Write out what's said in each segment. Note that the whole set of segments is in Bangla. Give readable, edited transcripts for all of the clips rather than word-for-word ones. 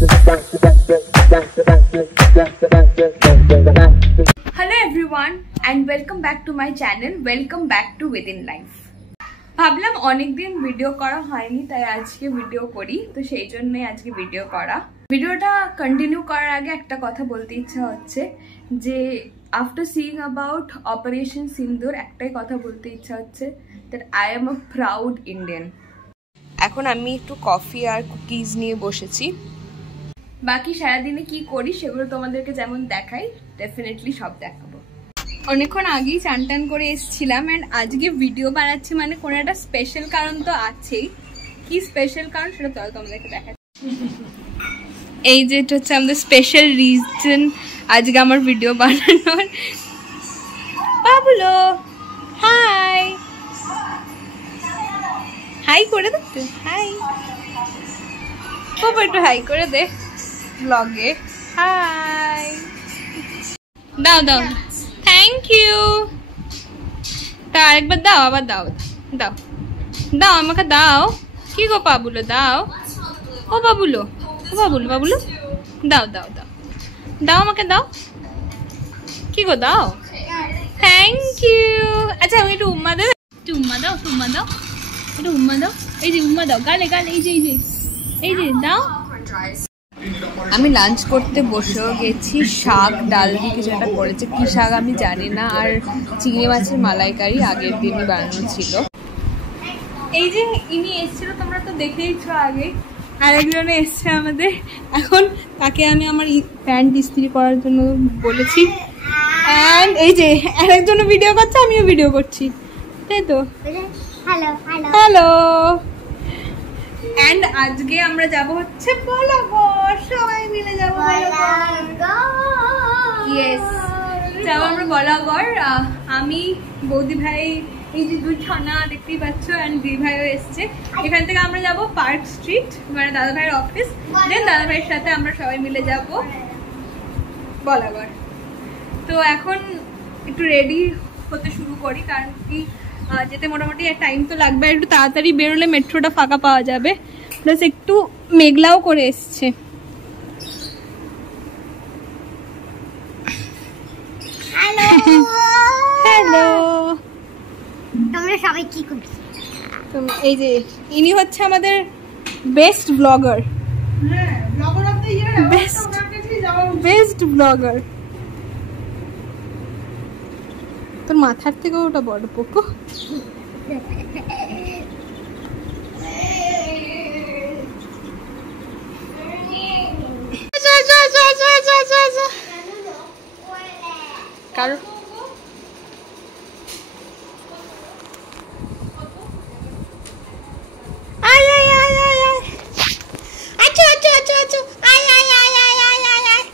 Hello everyone and welcome back to my channel. Welcome back to Within Life. ভাবলাম অনেকদিন ভিডিও করা হয়নি, তাই আজকে ভিডিও করি। তো সেই জন্যই আজকে ভিডিও করা। ভিডিওটা কন্টিনিউ করার আগে একটা কথা বলতে ইচ্ছা হচ্ছে যে আফটার সিইং অ্যাবাউট অপারেশন সিন্দুর একটাই কথা বলতে ইচ্ছা হচ্ছে that I am a proud Indian. এখন আমি একটু কফি আর কুকিজ নিয়ে বসেছি। বাকি সারাদিনে কি করি সেগুলো তোমাদেরকে যেমন দেখাই ডেফিনেটলি সব দেখাবো। অনেকক্ষণ আগেই চান টান করে এসেছিলাম অ্যান্ড আজকে ভিডিও বানাচ্ছি, মানে কোনো একটা স্পেশাল কারণ তো আছেই। কি স্পেশাল কারণ সেটা তো তোমাদেরকে দেখাচ্ছি। এই যে এটা হচ্ছে আমাদের স্পেশাল রিজন আজকে আমার ভিডিও বানানোর। বাবুলো হাই হাই করে দেখতে, হাই বাবা, একটু হাই করে দে ব্লগে। হাই দাও দাও, থ্যাংক ইউ। তা আরেকবার দাও, আবার দাও দাও দাও আমাকে দাও। কি গো বাবুলো দাও, ও বাবুলো, ও বাবুলো, বাবুলো দাও দাও দাও দাও আমাকে দাও। কি গো দাও, থ্যাংক ইউ। আচ্ছা আমি একটু উম্মা দেবে, একটু উম্মা দাও, উম্মা দাও, একটু উম্মা দাও। এই যে উম্মা দাও গালে গালে, এই যে এই যে এই যে দাও। আমি লাঞ্চ করতে বসেও গেছি। শাক ডাল দিয়ে কিছু একটা করেছে, কি শাক আমি জানি না, আর চিংড়ি মাছের মালাইকারি আগের দিনই বানানো ছিল। এই যে ইনি এসেছিল, তোমরা তো দেখেইছো আগে। আরেকজনে এসছে আমাদের, এখন তাকে আমি আমার প্যান্ট ইস্ত্রি করার জন্য বলেছি। অ্যান্ড এই যে আরেকজনও ভিডিও করছে, আমিও ভিডিও করছি, তাই তো। Hello hello. এন্ড আজকে আমরা যাব হচ্ছে বলাগড়, সবাই মিলে যাব ইয়েস, যাব আমরা বলাগড়। আমি বৌদি ভাই, এই যে দুই ছানা দেখতেই পাচ্ছ, এন্ড দুই ভাইও এসছে। এখান থেকে আমরা যাব পার্ক স্ট্রিট, মানে দাদা ভাইয়ের অফিস। দেন দাদা ভাইয়ের সাথে আমরা সবাই মিলে যাব বলাগড়। তো এখন একটু রেডি হতে শুরু করি, কারণ কি যেতে মোটামুটি টাইম তো লাগবে। একটু তাড়াতাড়ি বেরোলে মেট্রোটা ফাঁকা পাওয়া যাবে, প্লাস একটু মেঘলাও করে এসছে। হ্যালো হ্যালো, তোমরা সবাই কি করছো? এই যে ইনি হচ্ছে আমাদের best blogger, blogger of the year, best blogger. তোর মাথার থেকে ওটা বড় পোকো। কারো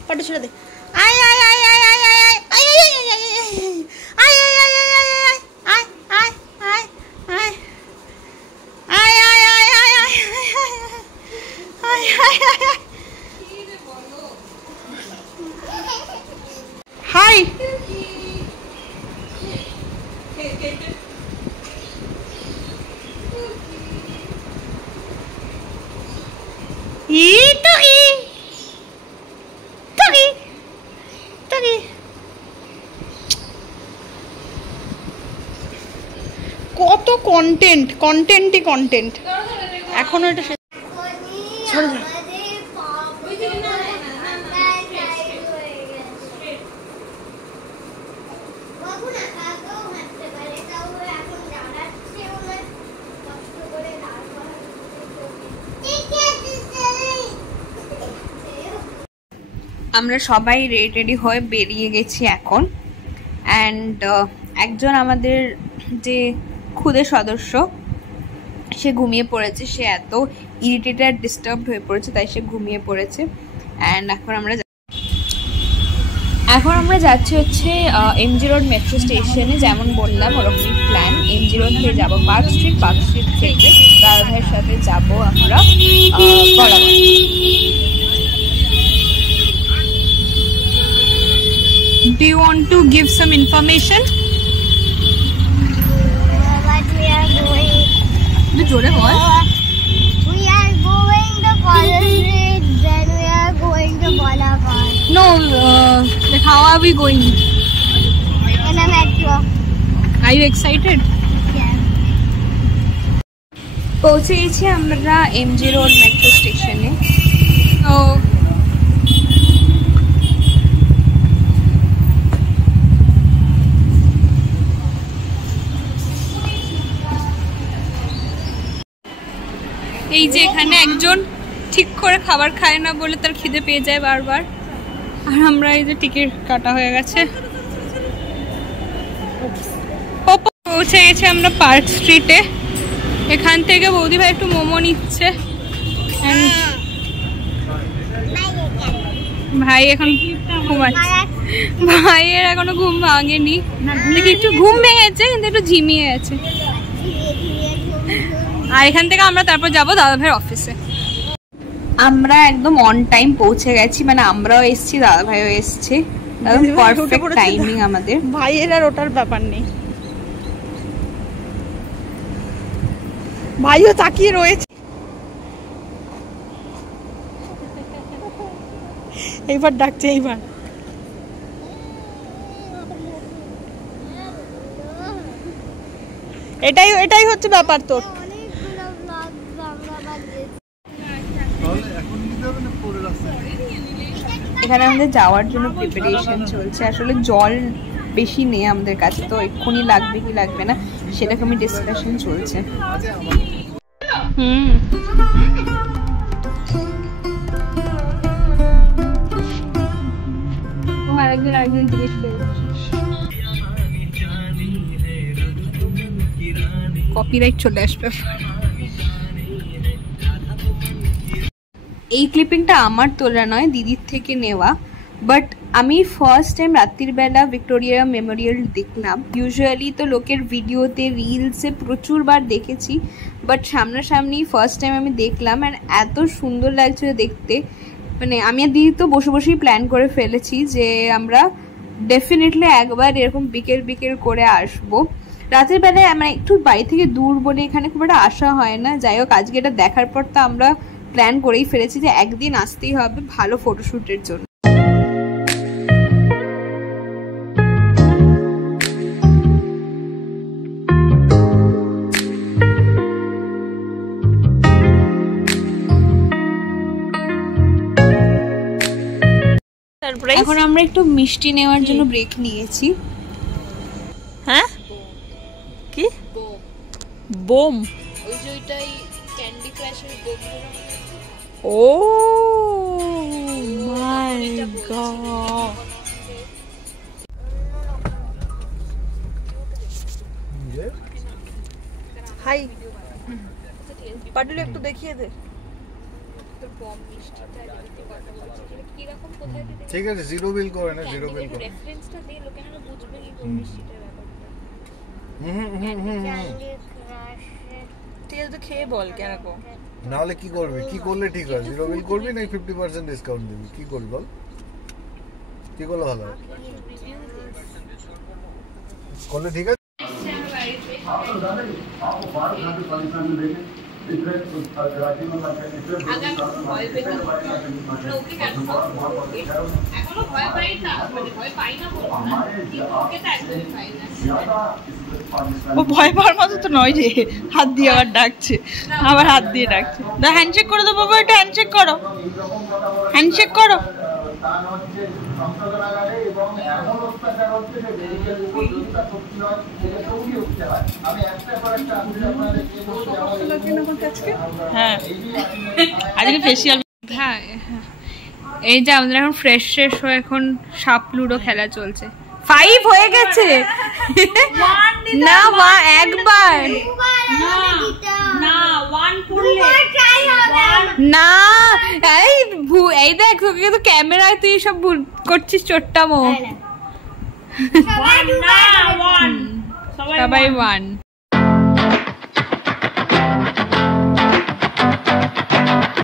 ফটো ছেড়ে দে। হাই কত কন্টেন্ট, কন্টেন্টই কন্টেন্ট। এখনো এটা চল যা। আমরা সবাই রেডি হয়ে বেরিয়ে গেছি এখন। অ্যান্ড একজন আমাদের যে খুদে সদস্য, সে ঘুমিয়ে পড়েছে। সে এত ইরিটেটেড ডিস্টার্ব হয়ে পড়েছে, তাই সে ঘুমিয়ে পড়েছে। অ্যান্ড এখন আমরা যাচ্ছি হচ্ছে এমজি রোড মেট্রো স্টেশনে। যেমন বললাম ওরকমই প্ল্যান, এমজি রোড থেকে যাবো পার্ক স্ট্রিট, পার্ক স্ট্রিট থেকে দাদা ভাইয়ের সাথে যাবো আমরা Balagarh. Do you want to give some information? What we are going. The jore bol. We are going the college street. Then we are are we going? In a metro. Are you excited? পৌঁছে গেছি আমরা এমজি রোড মেট্রো স্টেশনে। ও এই যে এখানে একজন ঠিক করে খাবার খায় না বলে তার খিদে পেয়ে যায় বারবার, আর আমরা এই যে টিকিট কাটা হয়ে গেছে। পৌঁছে গেছি আমরা পার্ক স্ট্রিটে। এখান থেকে বৌদি ভাই একটু মোমো নিচ্ছে। ভাই এখন ঘুমাচ্ছে, ভাইয়ের এখনো ঘুম ভাঙেনি, দেখি একটু ঘুম ভেঙেছে কিন্তু একটু ঝিমিয়ে আছে। আর এখান থেকে আমরা তারপর যাবো দাদা ভাইয়ের অফিসে। আমরা একদম অন টাইম পৌঁছে গেছি, মানে আমরাও এসছি, দাদা ভাইও এসছে, একদম পারফেক্ট টাইমিং আমাদের। ভাইয়ের আর ওটার ব্যাপার নেই, ভাইও তাকিয়ে রয়েছে। এইবার ডাকছে, এইবার এটাই হচ্ছে ব্যাপার তোর। এখানে আমাদের যাওয়ার জন্য প্রিপারেশন চলছে। আসলে জল বেশি নেই আমাদের কাছে, তো এক্ষুনি লাগবে কি লাগবে না সেরকম ডিসকাশন চলছে। কপিরাইট চলে আসবে। এই ক্লিপিংটা আমার তোলা নয়, দিদির থেকে নেওয়া, বাট আমি ফার্স্ট টাইম রাত্রির বেলা ভিক্টোরিয়া মেমোরিয়াল দেখলাম। ইউজুয়ালি তো লোকের ভিডিওতে রিলসে প্রচুরবার দেখেছি, বাট সামনাসামনি ফার্স্ট টাইম আমি দেখলাম, অ্যান্ড এত সুন্দর লাগছিল দেখতে। মানে আমি আর দিদি তো বসে বসেই প্ল্যান করে ফেলেছি যে আমরা ডেফিনেটলি একবার এরকম বিকেল বিকেল করে আসবো। রাতের বেলায় মানে একটু বাড়ি থেকে দূর বলে এখানে খুব একটা আসা হয় না। যাই হোক, আজকে এটা দেখার পর তো আমরা প্ল্যান করেই ফেলেছি যে একদিন আসতেই হবে ভালো ফটোশুটের জন্য। এখন আমরা একটু মিষ্টি নেওয়ার জন্য ব্রেক নিয়েছি। হ্যাঁ কি বোম? ওই যে ওইটাই ক্যান্ডি ক্রাশের বোম। ও মাই গড, হাই পাটুলি একটু দেখিয়ে দে। ঠিক আছে, জিরো বিল করে না, জিরো বিল করে রেফারেন্সটা দিয়ে লোকেরা বুঝবে কি কোন মিষ্টিটার ব্যাপারটা। ঠিক আছে, খেয়ে বল কেন কো, নাহলে কি করবি? কি করলে ঠিক হয়? জিরো বিল করবি না 50% ডিসকাউন্ট দিবি? কি করবি বল? কি করলে ভালো হয়? করলে ঠিক আছে। ও ভয় পাওয়ার মতো তো নয় যে হাত দিয়ে আবার ডাকছে, আবার হাত দিয়ে ডাকছে। দা হ্যান্ডশেক করে দাও বাবা, এটা হ্যান্ডশেক করো, হ্যান্ডশেক করো। হ্যাঁ আজকে ফেসিয়াল। হ্যাঁ এই যে আমাদের এখন ফ্রেশ হয়ে এখন সাপ লুডো খেলা চলছে। 5 হয়ে গেছে না, একবার না। এই দেখ তোকে কিন্তু ক্যামেরায় তুই সব ভুল করছিস, চোট্টামো। সবাই 1।